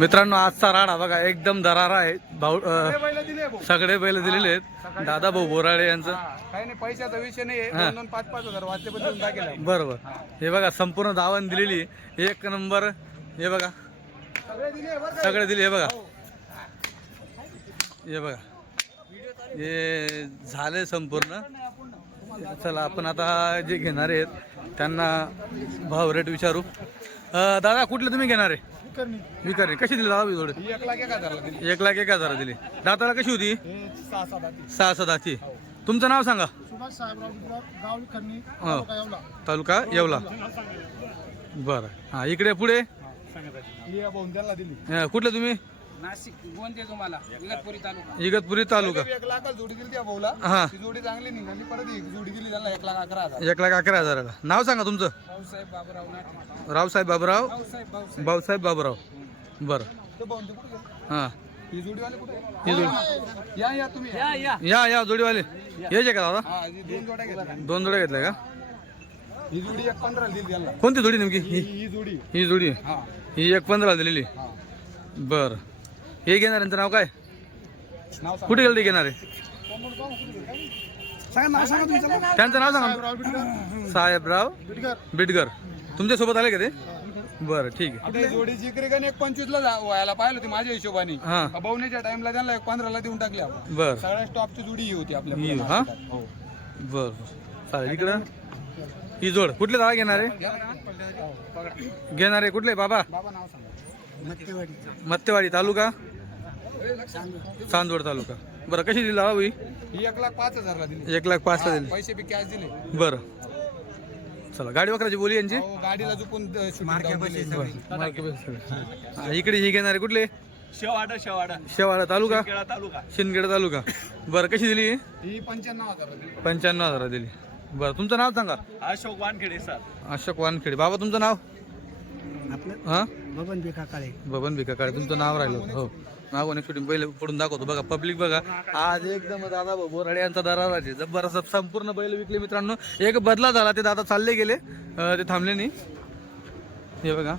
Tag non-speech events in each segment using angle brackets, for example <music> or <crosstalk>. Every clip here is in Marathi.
मित्रांनो आजचा राडा बघा एकदम दरारा आहे. भाऊ सगळे बैल दिलेले आहेत. दादा भाऊ बोराडे यांचं. हा, काही नाही पैशाचा विषय नाही. हा. पाच पाच हजार बरोबर. हे. बघा संपूर्ण दावण दिलेली. एक नंबर हे बघा. सगळे दिले दिले हे बघा. हे. बघा. हे झाले संपूर्ण. चला आपण आता जे घेणारे आहेत त्यांना भाव रेट विचारू. दादा कुठले तुम्ही घेणार आहे? विकारी कशी दिली दादा थोडे ही एक लाख एक हजारला दिली. एक लाख एक हजार दिली. दाताला कशी होती? हे सहा सहा सदाची. तुमचं नाव सांगा. सुभाष साहेबराव हा. तालुका येवला. तालुका येवला. बरं. हां इकडे पुढे? ही दिली. अं, कुठले तुम्ही? नाशिक कोणते तुम्हाला इगतपुरी तालुका. इगतपुरी तालुका. एक लाखाला जोडी दिली त्या भाऊला. हां. ती जोडी चांगली निघाली परत ही जोडी दिली त्याला एक लाख अकरा हजार. एक लाख अकरा हजाराला. नाव सांगा तुमचं. भाऊसाहेब बाबूराव नाटे रावसाहेब बाबूराव? भाऊसाहेब भाऊसाहेब. भाऊसाहेब बाबूराव. बरं. ते भाऊंचे कुठे गेले? हां. ही जोडीवाले कुठे ही जोडी. या या तुम्ही. या. या. या जोडीवाले. यायचे का दादा? हा ही दोन जोड्या घेतल्या. दोन जोड्या घेतल्या का? ही जोडी एक पंधरा दिली त्याला कोणती जोडी नेमकी? ही ही ही जोडी. ही जोडी. हा. ही एक पंधरा दिलेली. हा. बरं. हे घेणाऱ्यांचं नाव काय? नाव सांगा कुठे गेलं ते घेणारे त्यांचं नाव सांगा. साहेबराव बिटकर. बिडगर तुमच्यासोबत आले का ते? बरं ठीक आहे. आपली जोडीची इकडे का नाही एक पंचवीस ला जा- व्हायला पाहिलं होती माझ्या हिशोबाने. हां. बवण्याच्या टाइमला त्यांना एक पंधराला देऊन टाकली आपण. बरं. सगळ्या स्टॉपची जोडी ही होती आपल्या ही, हा? हो. बरं चालेल इकडं. ही जोड कुठले दादा घेणारे? घेणारे कुठले बाबा? बाबा नाव सांगा. मत्तेवाडी तालुका? चांदवड तालुका. बरं कशी दिली दादा ही एक लाख पाच हजारला दिली. एक लाख पाच दिली. पैसे बी कॅश दिले. बरं. चला गाडी वकराची बोली यांची? गाडीला चुकून shooting दिली. हा, इकडे ही घेणारे कुठले? शेवाडा शेवाडा. शेवाडा तालुका? केळा तालुका. शिंदखेडा तालुका. बरं कशी दिली ही? पंच्याण्णव हजारला दिली. पंच्याण्णव हजार दिली. बरं तुमचं नाव सांगा. अशोक वानखेडे सर. अशोक वानखेडे. बाबा तुमचं नाव? हा? बबन बी काकाळे बबन भिका काळे. तुमचं नाव राहिलं. हो. नाव आणि शूटिंग पहिले पडून दाखवतो बघा पब्लिक बघा. आज एकदम दादा बोराडे यांचा दराराचे जबरदस्त संपूर्ण बैल विकले मित्रांनो. एक बदला झाला ते दादा चालले गेले. ते थांबले नाही. हे बघा.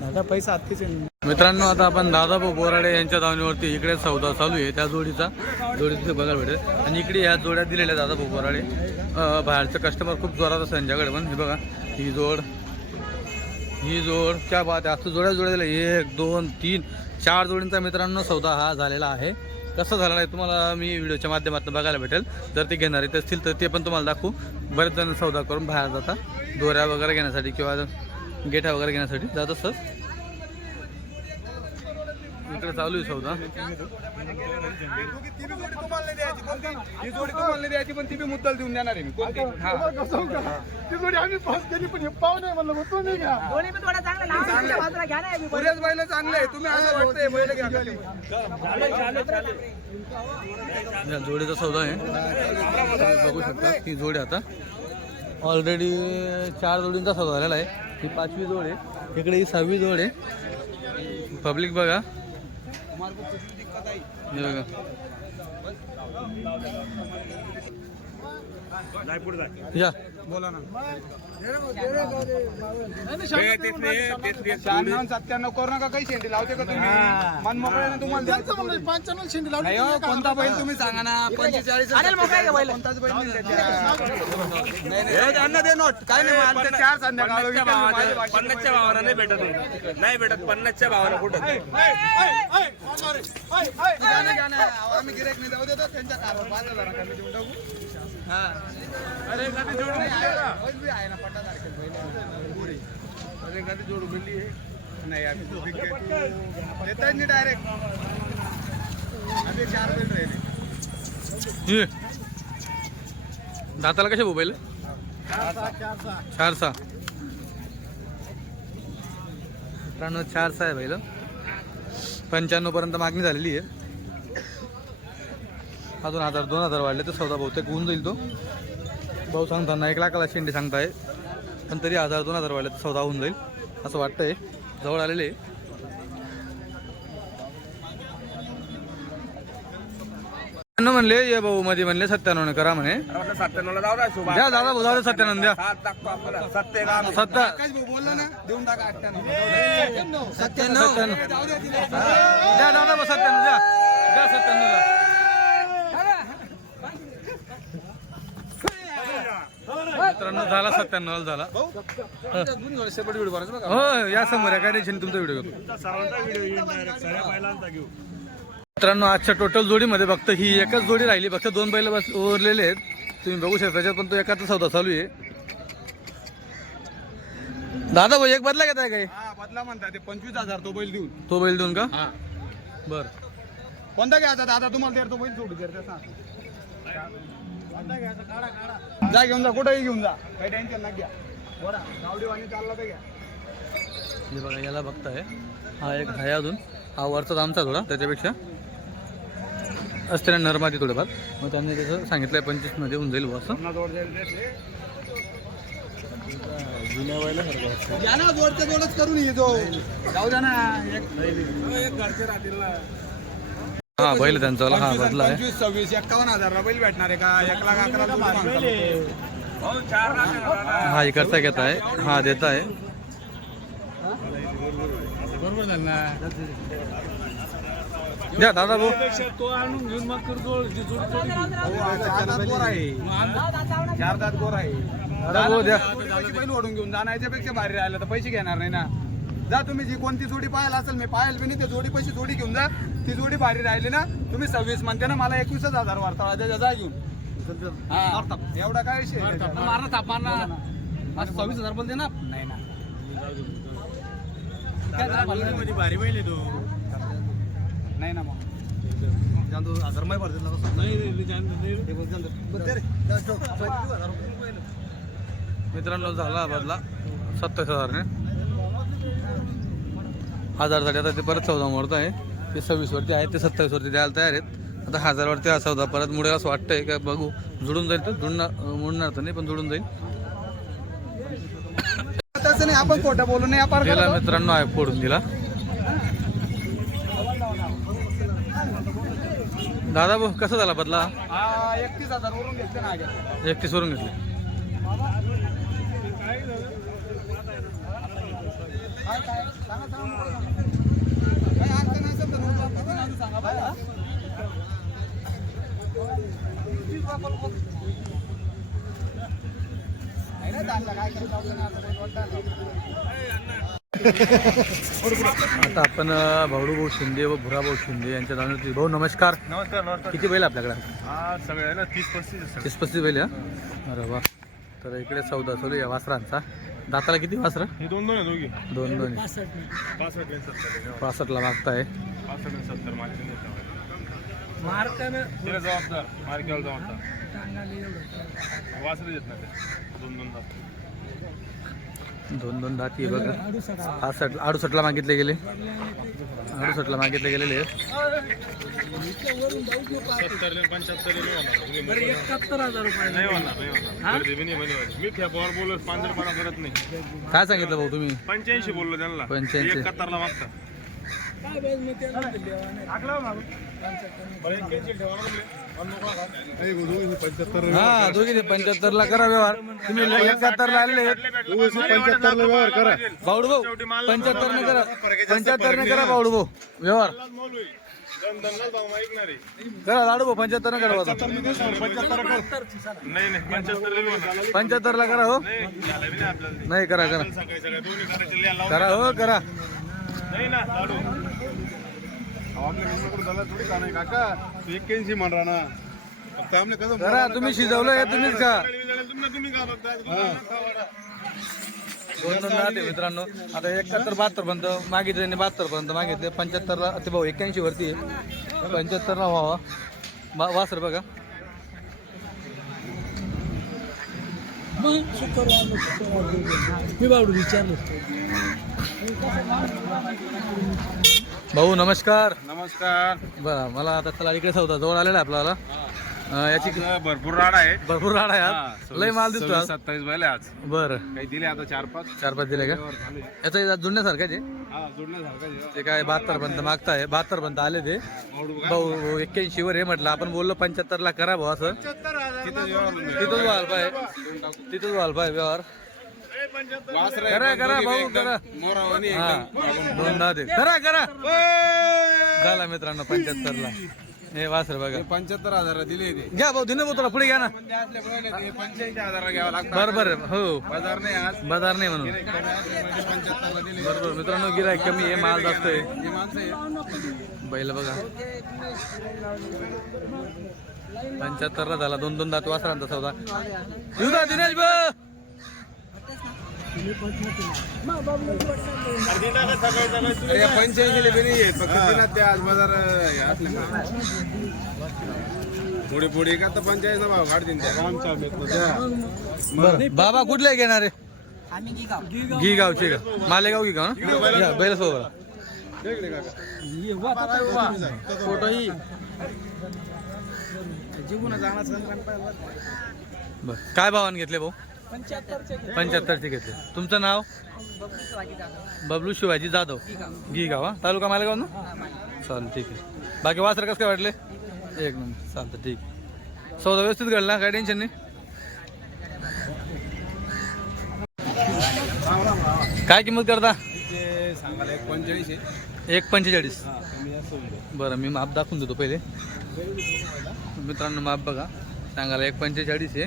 दादा पैसा मित्रांनो आता आपण दादाभाऊ बोराडे यांच्या धावणीवरती इकडे सौदा चालू आहे त्या जोडीचा. जोडीचं बघायला भेटेल. आणि इकडे ह्या जोड्या दिलेल्या दादाभाऊ बोराडे. बाहेरचं कस्टमर खूप जोरात असतं यांच्याकडे पण. हे बघा ही जोड. ही जोड क्या बात आहे. असं जोड्या जोड्या दिल्या एक दोन तीन चार जोडींचा मित्रांनो सौदा हा झालेला आहे. कसं झालं आहे तुम्हाला मी व्हिडिओच्या माध्यमातून बघायला भेटेल. जर ते घेणारे ते असतील तर ते पण तुम्हाला दाखवू. बरेच जण सौदा करून बाहेर जातात. दोऱ्या वगैरे घेण्यासाठी किंवा गेठा वगैरे घेण्यासाठी जात असतात. इकडे चालू आहे सौदा. ती ही जोडी तुम्हाला द्यायची पण ती बी मुद्दल देऊन देणार आहे मी कोणती हा. ती जोडी आम्ही पास केली पण हे म्हणलं मग तुम्ही घ्या दोन्ही पण थोडा चांगला लांब बाजूला घ्या ना पुरेच बैल चांगले आहे. तुम्ही असं वाटतंय बैल घ्या. खाली. या जोडीचा सौदा आहे. तुम्ही बघू शकता ही जोडी आता. ऑलरेडी चार जोडींचा सौदा झालेला आहे. ही पाचवी जोड आहे. इकडे ही सहावी जोड आहे. पब्लिक बघा. हे बघा. या बोला ना शहाण्णव सत्त्याण्णव करू नका काही शेंडी लावते का तुम्ही मन तुम्हाला. पंच्याण्णव शेंडी हो, कोणता बैल तुम्ही सांगा ना पंचेचाळीस कोणताच बैल नाही दे नोट काय नाही चार संध्याकाळ. पन्नासच्या भावाला नाही भेटत नाही भेटत पन्नासच्या भावाला कुठं आम्ही गिऱ्हाईक नाही जाऊ देतो त्यांच्या कारवर पाच हजाराला कमी देऊन टाकू हा अरे बी आहे ना पट्टा तारखेल. अरे कधी जोडू मिळली नाही नाही डायरेक्ट चार बैल राहिले. दाताला कसे मोबाईल चार सहा. मित्रांनो चार सहा आहे बैल. पंच्याण्णव पर्यंत मागणी झालेली आहे. अजून हजार दोन हजार वाढले तर सौदा बहुतेक होऊन जाईल तो. भाऊ सांगताना एक लाखाला शेंडी सांगताय पण तरी हजार दोन हजार वाढले तर सौदा होऊन जाईल असं वाटतंय. जवळ आलेले म्हणले ये भाऊ मध्ये म्हणले सत्त्याण्णव करा म्हणे. द्या दादा भाऊ सत्त्याण्णव द्या. सत्ता. सत्त्याण्णव. द्या दादा भाऊ सत्त्याण्णव द्या. द्या सत्त्याण्णव मित्रांनो झाला सत्त्याण्णव झाला. सेपरेट व्हिडिओ करायचं बघा हो या समोर काय टेन्शन तुमचा व्हिडिओ घेतो. मित्रांनो आजच्या टोटल जोडीमध्ये फक्त ही एकच जोडी राहिली फक्त दोन बैल बस उरलेले आहेत. तुम्ही बघू शकता त्याच्यात पण तो एकाचा सौदा चालू आहे. दादा भाऊ एक बदला घेताय काय? बदला म्हणतात ते पंचवीस हजार तो बैल देऊन. तो बैल देऊन का? हा. बर. कोणता घ्यायचा? दादा तुम्हाला देतो बैल सोडू देर जा घेऊन जा कुठेही घेऊन जा. काही टेन्शन ना घ्या. बरं गावडीवाणी चालला तर घ्या. हे बघा याला बघताय. हा एक आहे अजून. हा वरचाच आमचा थोडा त्याच्यापेक्षा. असते ना नरमादी थोडंफार. मग त्यांनी त्याचं सांगितलंय पंचवीसमध्ये होऊन जाईल बुवा असं. या ना जोडच्या जोडच करून येतो जाऊ द्या ना एक हा बैल त्यांचा वाला, हा बदला आहे. पंचवीस सव्वीस एक्कावन्न हजार बैल भेटणार आहे का? एक लाख अकरा हा इकडचा घेत आहे. हा देत आहे. बरोबर झालं ना. द्या दादा भाऊ. चार दात गोर आहे चार दात गोर आहे. दादा भाऊ द्या. पैसे बैल ओढून घेऊन जाणार याच्यापेक्षा भारी राहिलं तर पैसे घेणार नाही ना. जा तुम्ही जी कोणती जोडी पाहायला असेल मी पाहायला बी नाही ते जोडी पैसे जोडी घेऊन जा ती जोडी भारी राहिली ना तुम्ही सव्वीस म्हणते ना मला एकवीसच हजार वार्ता द्या जा घेऊन हा. एवढा काय विषय? मारना ताप मारना सव्वीस हजार बोलते ना नाही ना भारी बैल तो नाही ना मग हजार मित्रांनो झाला बदला सत्तावीस हजारने हजारसाठी आता ते परत चौदा मोडत आहे. ते सव्वीस वरती आहे ते सत्तावीस वरती द्यायला तयार आहेत. आता हजारवरती हा चौदा परत मुडेल असं वाटतंय का बघू. जुडून जाईल तर जुडणार मुडणार तर नाही पण जुडून जाईल. तसं नाही आपण खोटं बोलू नये आपण गेला मित्रांनो आहे फोडून दिला. दादा भाऊ कसा झाला बदला? एकतीस हजार वरून घेतले ना एकतीस वरून घेतले काय काय सांगा सांगा काही अडचण असेल तर नऊ वाजता आधी सांगा बरं. नाही ना, दांडा काय करत आपलं ना, आता आपण भाऊ शिंदे व भुरा भाऊ शिंदे यांच्या नावाने भाऊ नमस्कार. नमस्कार नमस्कार. किती बैल आपल्याकडे? सगळे तीस पस्तीस तीस पस्तीस बैल हा? अरे वा. तर इकडे चौदा चालू या वासरांचा. दाताला किती वासर हे दोन दोन आहे दोघी. दोन दोन पासष्ट सत्तर आहे. पासष्टला मागताय. पासष्ट आणि सत्तर मार्के नाही ठेवायचे. मार्कानं तिला जबाबदार मार्केवर जबाबदार. वासरे देत नाही. दोन दोन तास दोन दोन दाती आहे बघा. पासष्ट अडुसष्टला मागितले गेले. अडुसष्टला मागितले गेलेले काय सांगितलं भाऊ तुम्ही? पंच्याऐंशी बोललो त्यांना. 85. एकाहत्तरला मागता काय हा दोघी पंच्याहत्तर पंच्याहत्तरला करा व्यवहार. तुम्ही एकाहत्तरला आलेले पंच्याहत्तरला व्यवहार करा भाऊडू भाऊ पंच्याहत्तर ने करा. पंच्याहत्तर ने करा भाऊडू भाऊ व्यवहार. करा लाडू भाऊ पंच्याहत्तर ने करा आता. पंच्याहत्तर ला करा हो. नाही करा करा. करा हो करा. एक्क्याऐंशी म्हणा ना तुम्ही शिजवलं हे तुम्हीच खा. तुम्ही का मित्रांनो. आता एकाहत्तर बहात्तर पर्यंत मागितले आणि बहात्तर पर्यंत मागितले. पंच्याहत्तरला ते भाऊ एक्क्याऐंशी वरती पंच्याहत्तरला व्हावा. वासर बघा. मी बावडू विचारलो भाऊ नमस्कार. नमस्कार. बरं मला आता चला इकडे सौदा जवळ आलेला आहे आपल्याला. याची आज भरपूर राड आहे भरपूर राडा आहे हा, आज. लय माल दिसतो आज. सत्तावीस बैल आहे आज बरं काही दिले आता चार पाच चार पाच दिले का वर आहे. याचा जुळण्यासारखं आहे ते हा जोडण्यासारखं आहे. ते काय बहात्तर पर्यंत मागताय बहात्तर पर्यंत आले ते बघा. भाऊ एक्क्याऐंशी वर हे म्हटलं आपण बोललो पंच्याहत्तर ला करा भाऊ असं तिथं व्यवहार होऊन जाईल. तिथंच व्हायला पाहिजे तिथंच व्हायला पाहिजे व्यवहार वासरं आहे, करा, पण करा, भाऊ, एकदम करा. मोरावानी हा. दोन दहा दे करा करा झाला मित्रांनो पंच्याहत्तर ला हे वासर बघा. पंच्याहत्तर हजार दिले ते. घ्या भाऊ दिने भाऊ पुढे घ्या ना. म्हणजे बैल ते पंच्याऐंशी हजार घ्यावं लागतं. बरोबर. हो. बाजार नाही आज. बाजार नाही म्हणून. दिले. बरोबर मित्रांनो गिराय कमी आहे माल जास्त आहे. हे माणसं आहे. बैल बघा. पंच्याहत्तर ला झाला. दोन दोन दात वासरांचा सौदा. येऊ दिनेश भाऊ. पंच्याऐंशी ले बी नाही आहेत फक्त दिनात ते आज बाजार हे असले पुढे पुढे का तर भाव काढतील त्या. बरं. बाबा कुठले घेणार? आहे घी गावचे का? मालेगाव घी गाव ना? या, बैल सोबत ही. काय भावाने घेतले भाऊ? पंच्याहत्तरचे घेतले. तुमचं नाव? बबलू शिवाजी जाधव. घी गाव हा? तालुका मालेगाव. ना चालेल ठीक आहे. बाकी वासर कसं काय वाटले? एक नंबर चालतं ठीक सौदा व्यवस्थित घडला काय टेन्शन नाही? काय किंमत करता? एक पंचेचाळीस. बरं मी माप दाखवून देतो पहिले. मित्रांनो माप बघा. सांगायला एक पंचेचाळीस आहे.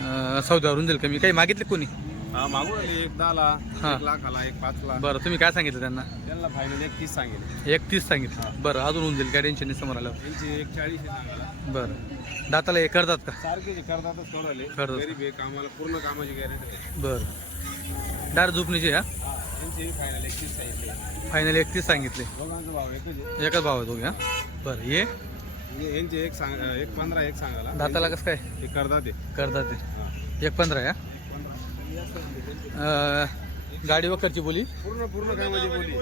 अं, सौद्यावरून जाईल कमी काही मागितले कोणी? हा आली. एक दहाला हा. एक लाखाला एक पाच लाख बरं तुम्ही काय सांगितलं त्यांना? त्यांना फायनल एक तीस सांगेल एक तीस सांगितलं. बरं अजून होऊन जाईल काय टेन्शन नाही समोर आलं त्यांची एक चाळीस आहे सांगायला. बरं. दाताला हे करतात का? सारखे जे करतातच कळवले करतात. गरीब आहे कामाला पूर्ण कामाची गॅरंटी आहे. बरं. दार झोपणीचे हा? त्यांची फायनल एक तीस सांगितले. फायनल एकतीस सांगितले. दोघांचा भाव एकच आहे. एकच भाव आहे दोघे हा? बरं ये म्हणजे यांचे एक सांग एक पंधरा एक सांगायला. दाताला कसं काय? हे करतात ते. करतात ते. हा. एक पंधरा हा अं, गाडी वखरची बोली? पूर्ण पूर्ण कामाची बोली?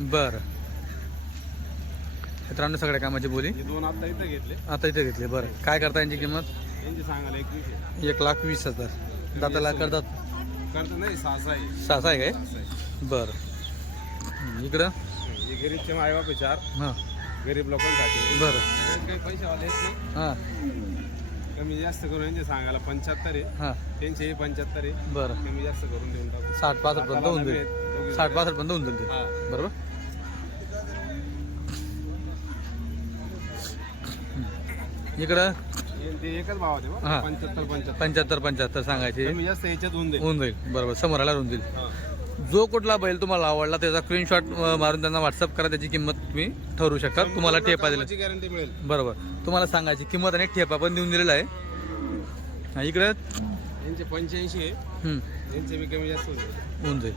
बरं. मित्रांनो सगळ्या कामाची बोली. हे दोन आता इथं घेतले. आता इथे घेतली बरं. काय करता यांची किंमत? यांची सांगायला एकवीस आहे. एक लाख वीस हजार. दाताला करतात? करतात नाही सहासा आहे. सहा आहे काय? आहे. बरं. हं, इकडं? हे गरीबचे मायबाप आहे चार. हां. गरीब लोकांसाठी बरं. काही आहेत नाही. हां. कमी जास्त करून यांचे सांगायला पंच्याहत्तर आहे. हां. त्यांचे पंच्याहत्तर आहे. बरं. कमी जास्त करून देऊन टाकू. साठ पासष्ट पर्यंत होऊन जाईल साठ पासष्ट पर्यंत होऊन जाईल ते हा. बरोबर? इकडं? हे- ते एकच भाव होते हा. पंच्याहत्तर पंच्याहत्तर. पंच्याहत्तर पंच्याहत्तर सांगायचे. कमी जास्त याच्यात होऊन जाईल. होऊन जाईल. बरोबर. समोर आला होऊन जाईल. हा. जो कुठला बैल तुम्हाला आवडला त्याचा स्क्रीनशॉट मारून त्यांना व्हॉट्सअप करा त्याची किंमत तुम्ही ठरवू शकता. तुम्हाला ठेपा दिला. गॅरंटी मिळेल. बरोबर. तुम्हाला सांगायची किंमत आणि ठेपा पण देऊन दिलेला आहे. हा, इकडे? यांचे पंच्याऐंशी आहे. हम्म, यांचे बी कमी जास्त होऊन जाईल होऊन जाईल.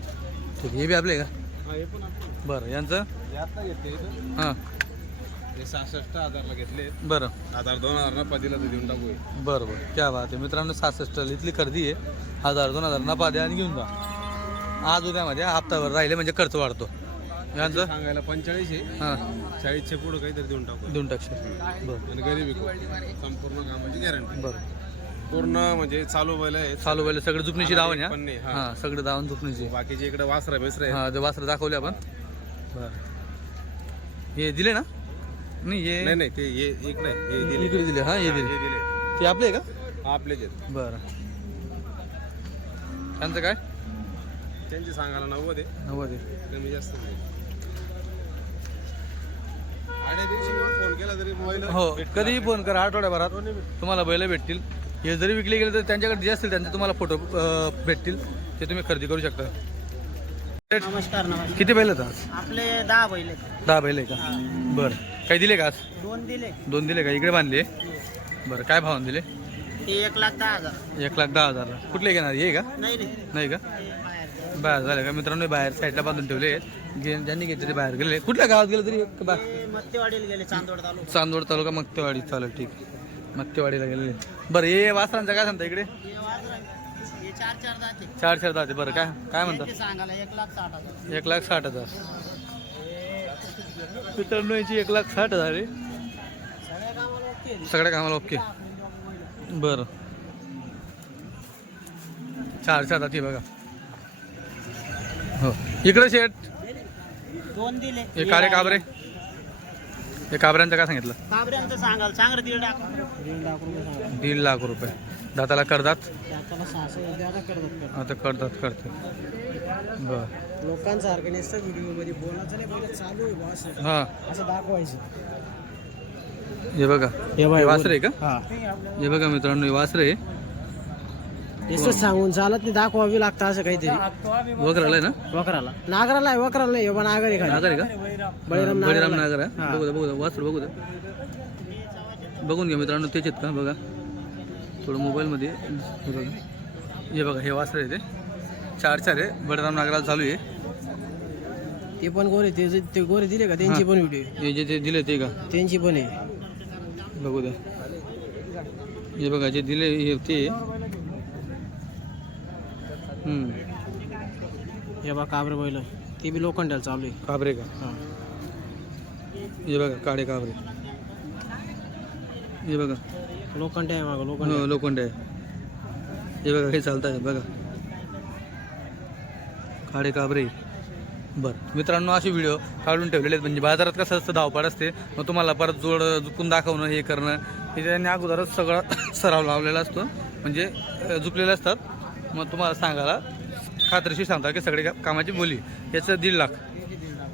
ठीक आहे हे बी आपले का? हा हे पण आपण बरं यांचं? आता घेतले इथं. हां. हे सहासष्ट हजारला घेतले बरं. हजार दोन हजार ना तर देऊन टाकू हे. बरं बरं क्या बात आहे. मित्रांनो सहासष्ट इथली खरेदी आहे. हजार दोन हजार नफा द्या आणि घेऊन जा. आज उद्यामध्ये हप्ताभर राहिले म्हणजे खर्च वाढतो. यांचं? सांगायला पंचेचाळीस आहे. हां. चाळीसच्या पुढं काहीतरी देऊन टाकू देऊन टाकशे बरं. आणि गरीबी. संपूर्ण कामाची गॅरंटी बरं. पूर्ण म्हणजे चालू बैल आहे चालू व्हायला सगळं झुकणीची दावण पण नाही, हा. हा. हां सगळं दावण झुकणीची. बाकीचे इकडे वासरा बेसरा आहे हां ते वासरं दाखवले आपण. बरं. हे दिले ना? नाही हे नाही नाही ते हे इकडे हे दिले. इकडे दिले हां हे हा, दिले. हे दिले. ते आपले आहे का? हा, आपलेच आहेत. बरं. त्यांचं काय? त्यांचे सांगायला नव्वद आहे. नव्वद आहे. कमी जास्त नाही. आड्या दिवशी मी फोन केला तरी मोबाईल हो कधीही फोन करा आठवड्याभरात तुम्हाला बैल भेटतील. हे जरी विकले गेले तर त्यांच्याकडे जे असतील त्यांचे तुम्हाला फोटो अं, भेटतील. ते तुम्ही खरेदी करू शकता. नमस्कार नमस्कार. किती बैल आहेत आज? आपले दहा बैल आहेत. दहा बैल आहे का? बरं. काही दिले का आज? दोन दिले. दोन दिले का? इकडे बांधले? बरं काय भावाने दिले? ते एक लाख दहा हजार. एक लाख दहा हजार कुठले घेणार? हे का? नाही नाही. का? बाहेर झाले का? मित्रांनो बाहेर साईडला बांधून ठेवले गे- ज्यांनी घेतले ते बाहेर गेले कुठल्या गावात गेले तरी? एक बा ते मत्तेवाडीला गेले चांदोड तालुका. चांदवड तालुका मक्तेवाडी चालेल ठीक. मक्तेवाडीला गेलेले बरं हे वासरांचं काय सांगता इकडे? हे वाजरा हे चार चार जाते चार चार बरं. काय काय म्हणता त्यांचे सांगायला एक लाख साठ हजार. एक लाख साठ हजार. मित्रांनो याची एक लाख साठ हजार आहे. ओके सगळ्या कामाला ओके बरं. चार चार जाती बघा. हो. इकडे शेट दोन दिले. हे काळे काबरे. हे काबऱ्यांचं काय सांगितलं? काबऱ्यांचं सांगाल. सांग रे दीड लाख दीड लाख रुपये. सांगाल दीड लाख रुपये. दाताला करतात त्याला सहाशे द्यायला करतात आता करतात करते बर. लोकांसारखं नसतं व्हिडिओमध्ये बोलायचं नाही बोलत चालू आहे बॉस. हां. असं दाखवायचं. हे बघा. हे हे वासरे आहे का? हा. हे बघा मित्रांनो हे वासरे आहे. तसंच सांगून चालत नाही दाखवावी लागतं असं काहीतरी. वगैरे आलंय ना? वकराला. नागराला आहे वकराला नाही हे पण नागर आहे खाली. नागर आहे का? बळीराम बळीराम नागराला नागर. आहे. हा. बघू द्या बघू द्या वासर बघू द्या बघून घ्या मित्रांनो तेच आहेत का? बघा. थोडं मोबाईलमध्ये हे बघा. हे बघा हे वासर आहे ते. चार चार आहे. बळीराम नागराला चालू आहे. ते पण गोरे ते जे- ते गोरे दिले का? त्यांची पण व्हिडिओ हे जे ते दिले ते का? त्यांची पण आहे. बघू द्या हे बघा जे दिले हे ते. हे बा काबरे बैल. ते बी लोखंडाला चालू आहे. काबरे का? हा. हे बघा काळे काबरे. हे बघा. लोखंड आहे मागं लोखंड. हो, लोखंड आहे. हे बघा हे चालत आहे बघा. काळे काबरे. बरं. मित्रांनो असे व्हिडिओ काढून ठेवलेले आहेत. म्हणजे बाजारात कसं असतं धावपाड असते. मग तुम्हाला परत जोड झुकून दाखवणं हे करणं हे त्यांनी अगोदरच सगळा <coughs> सराव लावलेला असतो. म्हणजे झुकलेले असतात. मग तुम्हाला सांगायला खात्रीशीर सांगता की सगळे कामाची बोली. याचं दीड लाख.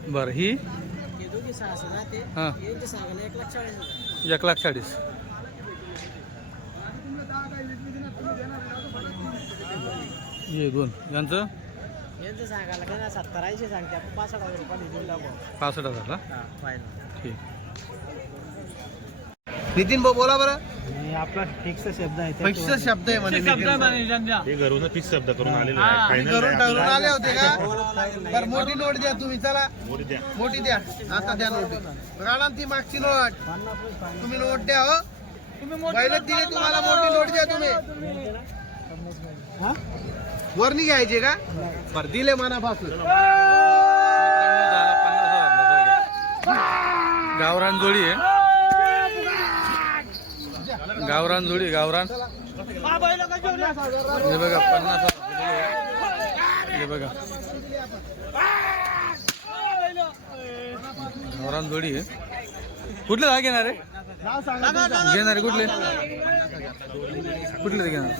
बरं ही? हे. एक लाख चाळीस. हे दोन. यांचं? सांगायला सत्तर ऐंशी सांगते. पासष्ट हजारला? ठीक. नितीन भाऊ बोला बरं. आपला फिक्स शब्द आहे पैसे शब्द आहे म्हणे नितीन भाऊ. ते घरून शब्द करून आलेले आहे तुम्ही घरून ठरवून आले होते का? <laughs> बरं मोठी नोट द्या तुम्ही चला. मोठी द्या. मोठी द्या. आता द्या नोट. काढा ना ती मागची नोट. तुम्ही नोट द्या हो. पहिलं दिली तुम्हाला मोठी नोट द्या तुम्ही. वरनी घ्यायचे का? बरं दिले मनापासून. गावरान जोडी आहे. गावरान जोडी गावरान. हे बघा पन्नास. हे बघा. गावरान जोडी कुठले जाग घेणार आहे? घेणार कुठले? कुठले घेणार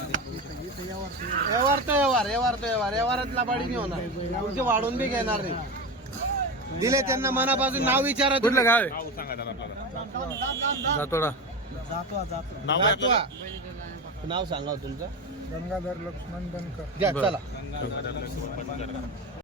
व्यवहार तो व्यवहार व्यवहार तो व्यवहार. व्यवहारातला बाडी नाही होणार. तुमचे वाढून बी घेणार नाही दिले त्यांना मनापासून नाव विचारा. कुठलं गाव आहे? जातोडा. जातो जातो नाव काय. नाव सांगा हो तुमचं. गंगाधर लक्ष्मण बनकर. बरं. चला